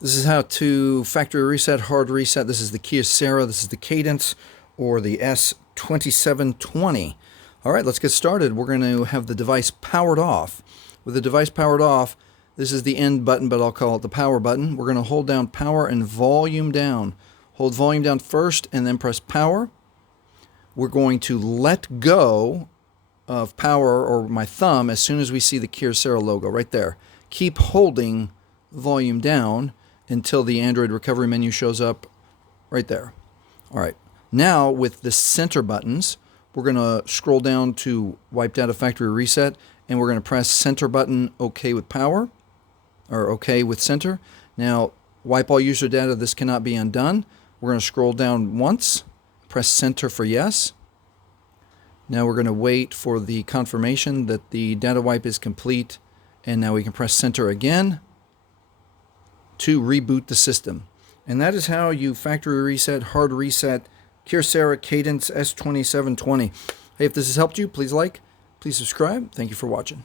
This is how to factory reset, hard reset. This is the Kyocera, this is the Cadence, or the S2720. All right, let's get started. We're going to have the device powered off. With the device powered off, this is the end button, but I'll call it the power button. We're going to hold down power and volume down. Hold volume down first and then press power. We're going to let go of power or my thumb as soon as we see the Kyocera logo right there. Keep holding volume down until the Android recovery menu shows up right there. All right. Now with the center buttons, we're going to scroll down to wipe data factory reset, and we're going to press center button OK with power, or OK with center. Now wipe all user data. This cannot be undone. We're going to scroll down once, press center for yes. Now we're going to wait for the confirmation that the data wipe is complete, and now we can press center again to reboot the system. And that is how you factory reset, hard reset, Kyocera Cadence S2720. Hey, if this has helped you, please like, please subscribe. Thank you for watching.